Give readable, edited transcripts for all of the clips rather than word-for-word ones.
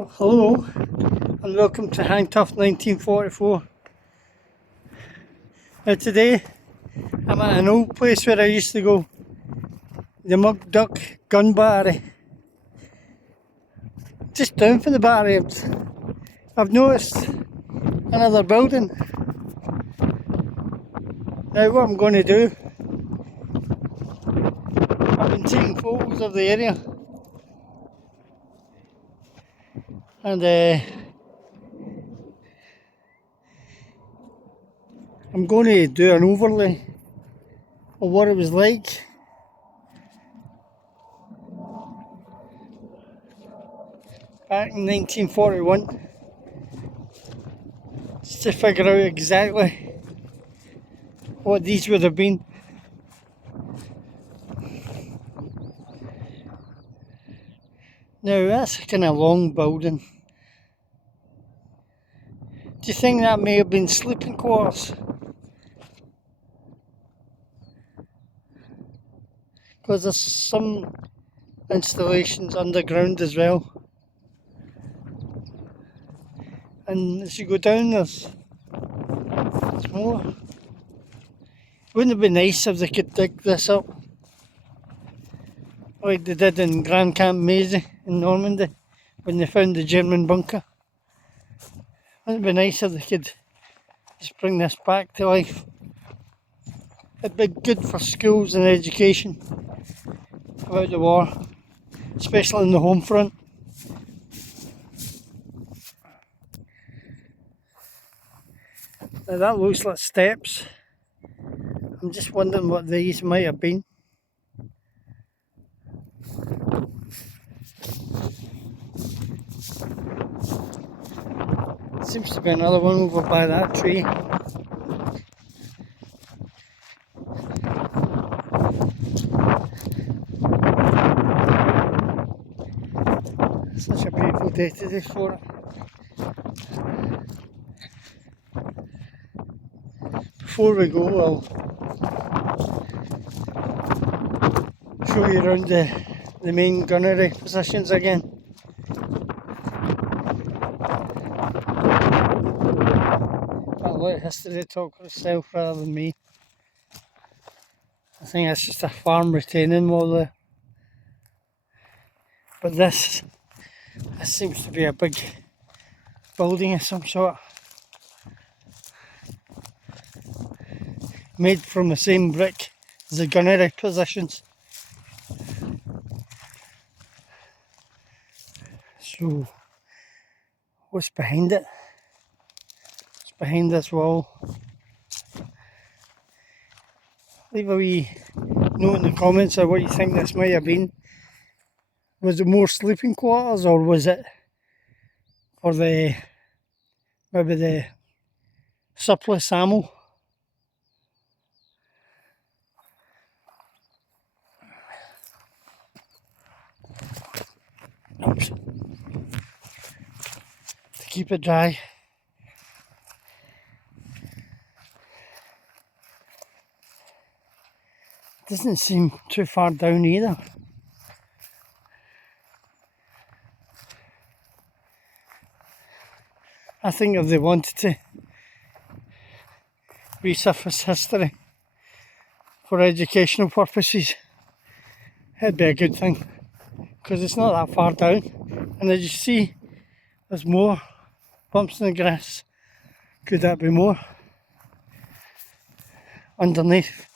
Oh, hello and welcome to Hang Tough 1944. Today I'm at an old place where I used to go, the Mugduck gun battery. Just down from the battery I've noticed another building. Now what I'm going to do, I've been taking photos of the area and I'm going to do an overlay of what it was like back in 1941, just to figure out exactly what these would have been. Now that's a kind of long building. Do you think that may have been sleeping quarters? Because there's some installations underground as well. And as you go down there's more. Wouldn't it be nice if they could dig this up like they did in Grand Camp Maisie in Normandy when they found the German bunker? Wouldn't it be nice if they could just bring this back to life? It'd be good for schools and education about the war, especially in the home front. Now that looks like steps. I'm just wondering what these might have been. Seems to be another one over by that tree. Such a beautiful day today for it. Before we go, I'll show you around the main gunnery positions again. I'll let history talk for itself rather than me. I think that's just a farm retaining wall there. But this seems to be a big building of some sort. Made from the same brick as the gunnery positions. So, what's behind it? What's behind this wall? Leave a wee note in the comments of what you think this might have been. Was it more sleeping quarters, or was it for maybe the surplus ammo? Oops. To keep it dry. Doesn't seem too far down either. I think if they wanted to resurface history for educational purposes, it'd be a good thing, because it's not that far down. And as you see, there's more bumps in the grass. Could that be more underneath?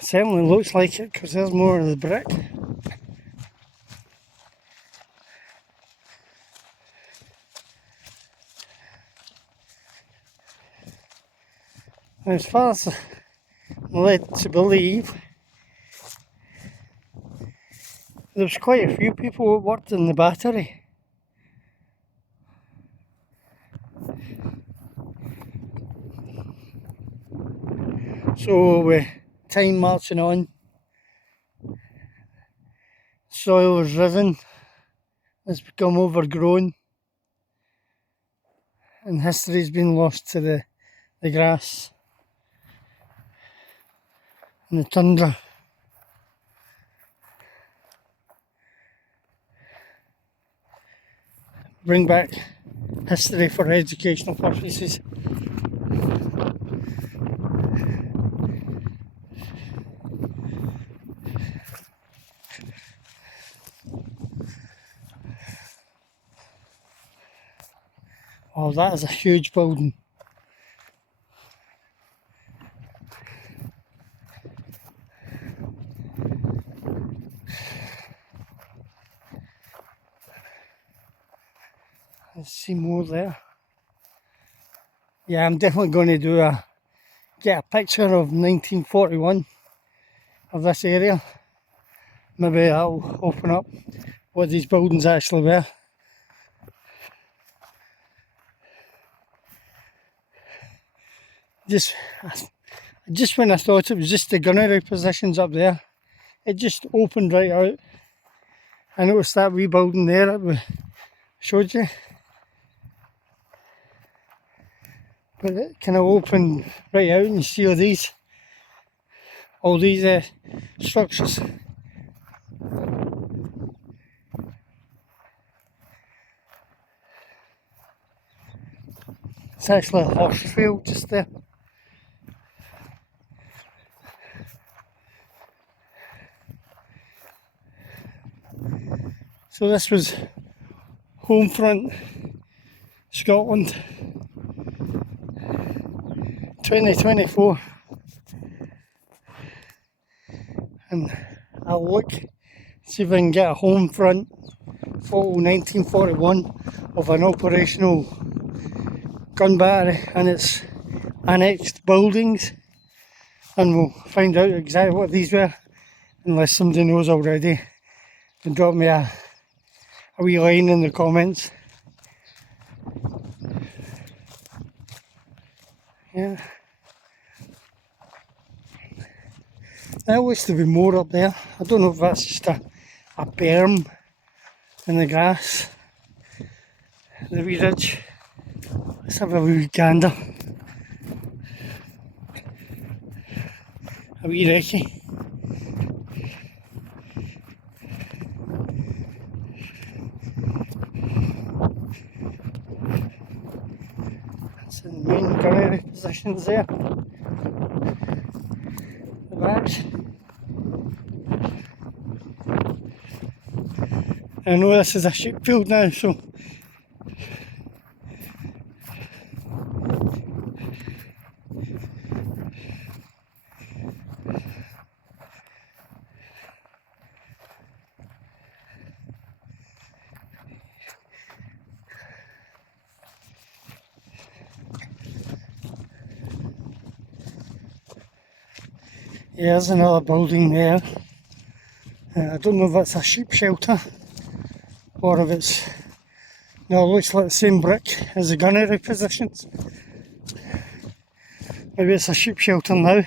Certainly looks like it, because there's more of the brick. As far as I'm led to believe, there was quite a few people who worked in the battery. So with time marching on, soil has risen, it's become overgrown, and history's been lost to the the grass and the tundra. Bring back history for educational purposes. Oh, that is a huge building. Let's see more there. Yeah, I'm definitely going to get a picture of 1941 of this area. Maybe that'll open up what these buildings actually were. Just when I thought it was just the gunnery positions up there, it just opened right out. I noticed that wee building there that we showed you, but it kind of opened right out, and you see all these structures. It's actually a horse field just there. So this was Homefront Scotland 2024, and I'll look, see if I can get a Homefront photo 1941 of an operational gun battery and its annexed buildings, and we'll find out exactly what these were, unless somebody knows already. And drop me a wee line in the comments. Yeah. There looks to be more up there. I don't know if that's just a berm in the grass. The wee ridge. Let's have a wee gander. A wee recce. That's the main gunnery positions there. The backs. I know this is a sheep field now, so yeah, there's another building there. I don't know if it's a sheep shelter or if it's, no, it looks like the same brick as the gunnery positions. Maybe it's a sheep shelter now.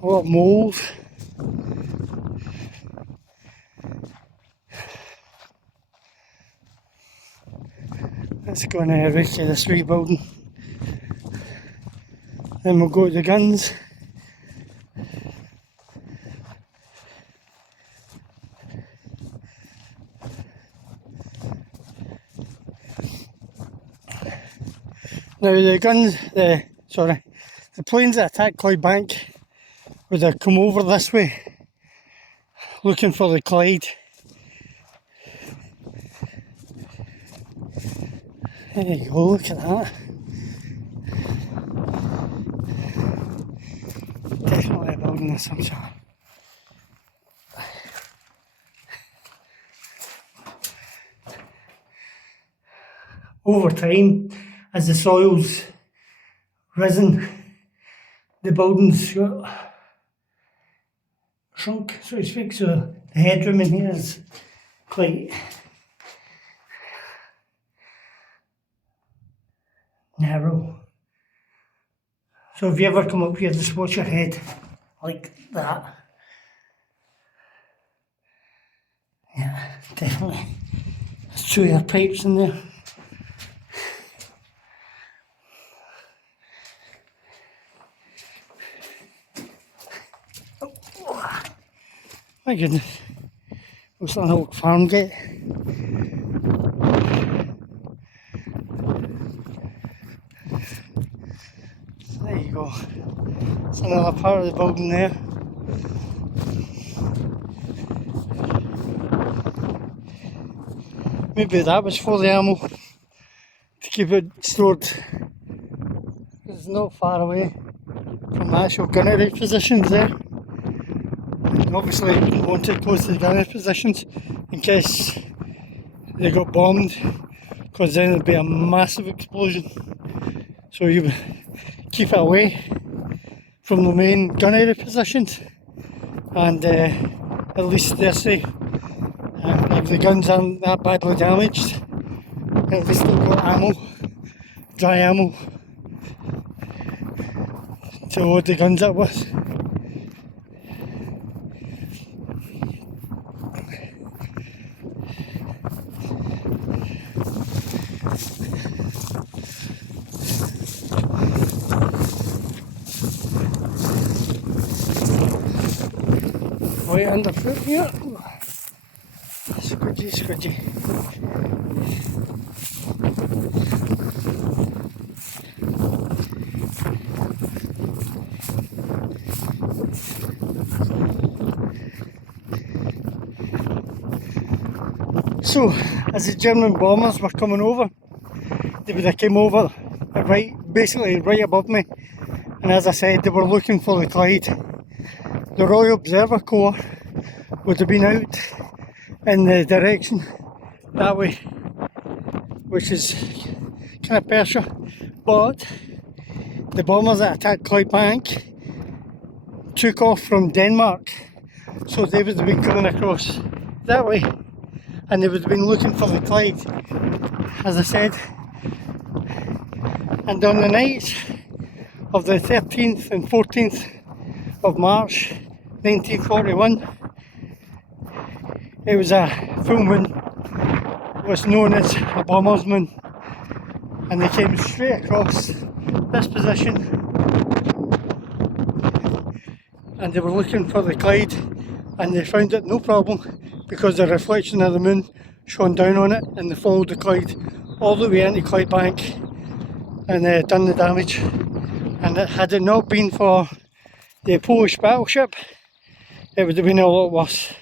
A lot of mould. Let's go and recce this wee building. Then we'll go to the guns. Now the planes that attacked Clydebank would have come over this way looking for the Clyde. There you go, look at that. Definitely a building of some sort. Over time, as the soil's risen, the buildings got shrunk, so to speak, so the headroom in here is quite narrow. So if you ever come up here, just watch your head like that. Yeah, definitely. There's 2 air pipes in there. Oh, my goodness. Looks like an old farm gate. There you go. It's another part of the building there. Maybe that was for the ammo, to keep it stored. It's not far away from the actual gunnery positions there. And obviously you want it close to the gunnery positions in case they got bombed, because then it'd be a massive explosion. So you would keep it away from the main gunnery positions, and at least they're safe. If the guns aren't that badly damaged, at least they've got ammo, dry ammo, to load the guns up with. Right underfoot here. Squidgy, squidgy. So, as the German bombers were coming over, they would have came over basically right above me, and as I said, they were looking for the Clyde. The Royal Observer Corps would have been out in the direction that way, which is kind of Persia, but the bombers that attacked Clyde Bank took off from Denmark, so they would have been coming across that way, and they would have been looking for the Clyde, as I said. And on the nights of the 13th and 14th of March 1941, it was a full moon, was known as a bomber's moon, and they came straight across this position, and they were looking for the Clyde, and they found it no problem because the reflection of the moon shone down on it, and they followed the Clyde all the way into Clyde Bank and done the damage. And had it not been for the Polish battleship, it would have been a lot worse.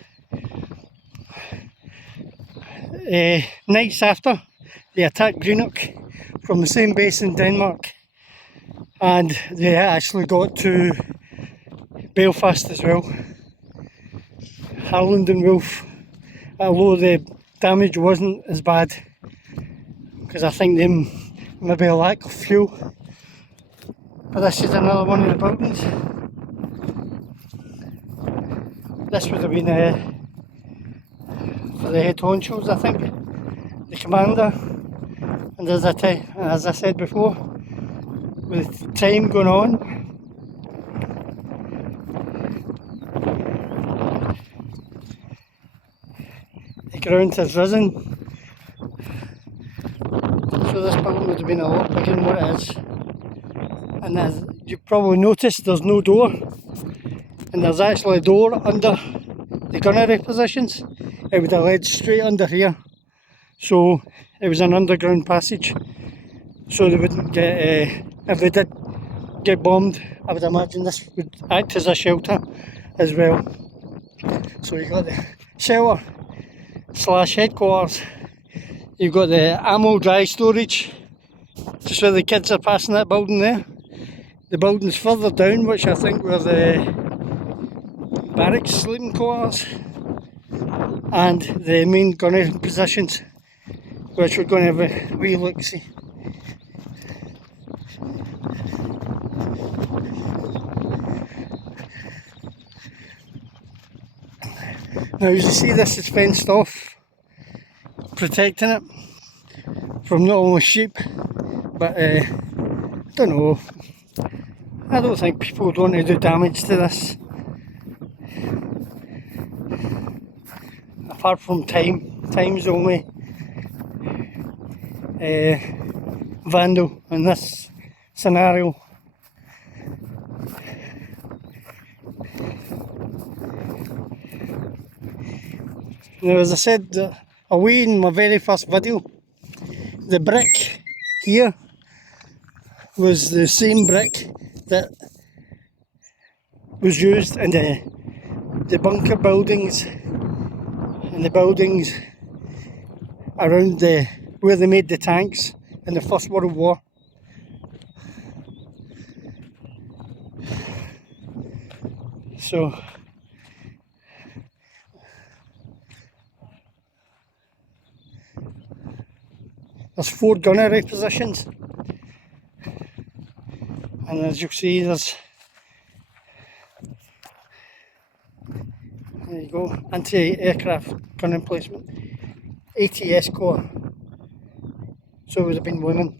Nights after, they attacked Greenock from the same base in Denmark, and they actually got to Belfast as well. Harland and Wolff, although the damage wasn't as bad, because I think they maybe a lack of fuel. But this is another one of the buildings. This would have been for the head honchos, I think, the commander. And as I said before, with time going on, the ground has risen. So this building would have been a lot bigger than what it is. And as you probably noticed, there's no door, and there's actually a door under the gunnery positions. It would have led straight under here, so it was an underground passage, so they wouldn't get, if they did get bombed, I would imagine this would act as a shelter as well. So you got the shelter / headquarters, you've got the ammo dry storage, just where the kids are passing that building there. The buildings further down, which I think were the barracks sleeping quarters, and the main gunnery positions, which we're going to have a wee look-see. Now as you see, this is fenced off, protecting it from not only sheep, but I don't know, I don't think people would want to do damage to this. Apart from time's the only vandal in this scenario. Now, as I said away in my very first video, the brick here was the same brick that was used in the bunker buildings and the buildings around where they made the tanks in the First World War. So there's 4 gunnery positions, and as you'll see, there you go, anti-aircraft gun emplacement, ATS core, so it would have been women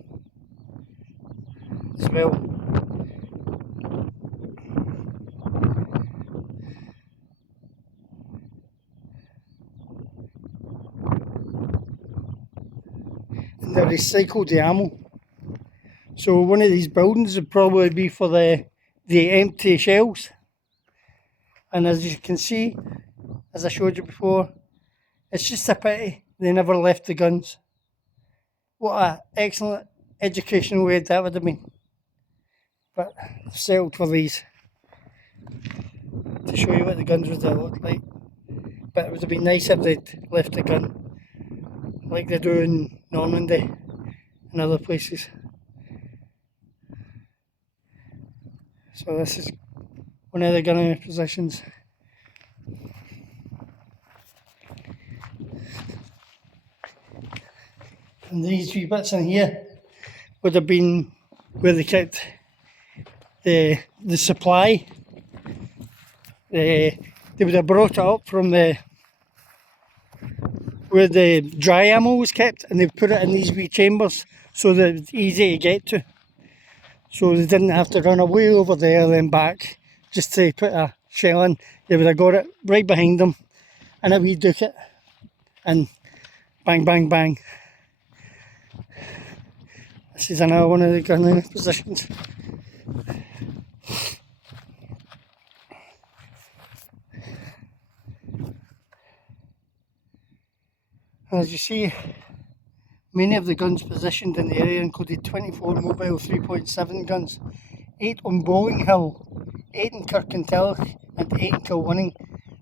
as well. And they recycled the ammo. So one of these buildings would probably be for the empty shells. And as you can see, as I showed you before, it's just a pity they never left the guns. What an excellent educational way that would have been. But I've settled for these to show you what the guns would have looked like. But it would have been nice if they'd left the gun like they do in Normandy and other places. So this is one of the gunnery positions. And these wee bits in here would have been where they kept the supply. They would have brought it up from where the dry ammo was kept, and they put it in these wee chambers so that it's easy to get to. So they didn't have to run away over there then back just to put a shell in. They would have got it right behind them and a wee ducat, and bang, bang, bang. This is another one of the gunnery positions. As you see, many of the guns positioned in the area included 24 mobile 3.7 guns, 8 on Bowling Hill, 8 in Kirkintilloch and 8 in Kilwinning,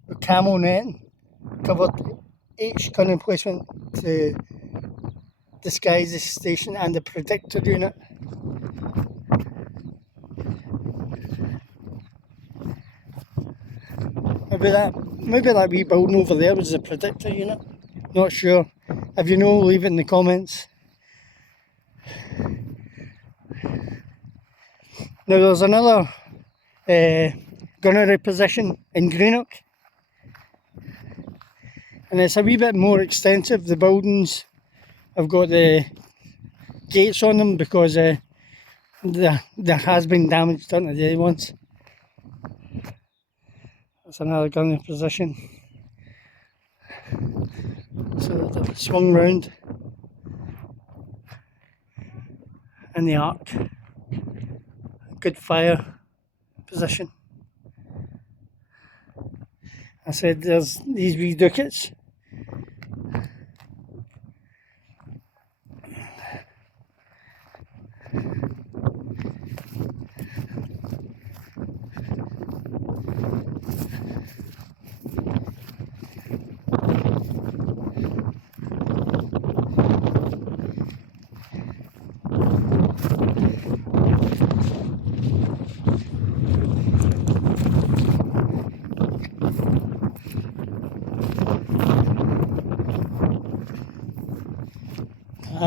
with camo netting. Covered each gun emplacement to disguise the station and the predictor unit. Maybe that wee building over there was the predictor unit. Not sure. If you know, leave it in the comments. Now there's another gunnery position in Greenock, and it's a wee bit more extensive. The buildings have got the gates on them because there has been damage done to the other ones. That's another gunnery position. So they've swung round in the arc. Good fire position. I said there's these wee ducats.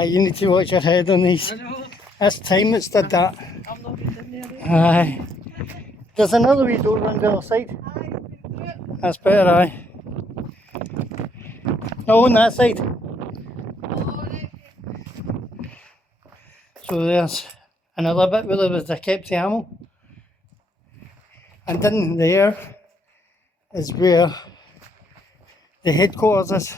You need to watch your head on these. That's time it's did that. I'm not getting in there. Aye. There's another wee door on the other side. That's better, aye. No, on that side. So there's another bit where they kept the ammo. And in there is where the headquarters is.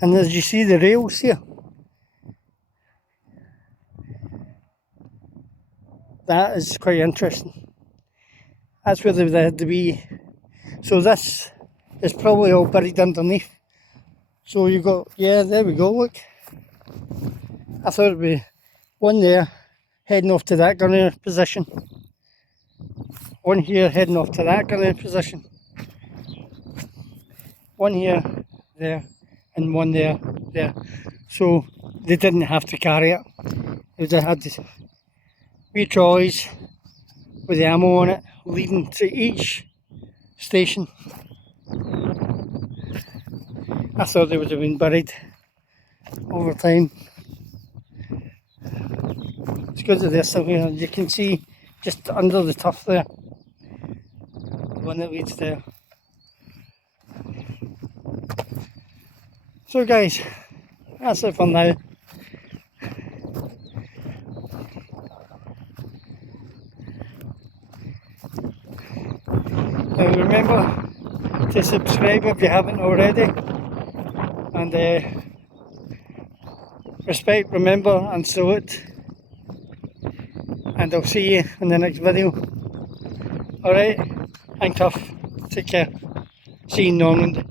And as you see the rails here, that is quite interesting. That's where they had to be. So this is probably all buried underneath. So you got, yeah, there we go, look. I thought it'd be one there heading off to that gunner position. One here heading off to that gunner position. One here, there, and one there, there. So they didn't have to carry it. They had wee trolleys with the ammo on it, leading to each station. I thought they would have been buried over time. It's good that they're still here. You can see just under the tuff there, the one that leads there. So guys, that's it for now. Now remember to subscribe if you haven't already, and respect, remember and salute, and I'll see you in the next video. Alright, hang tough, take care, see you in Normandy.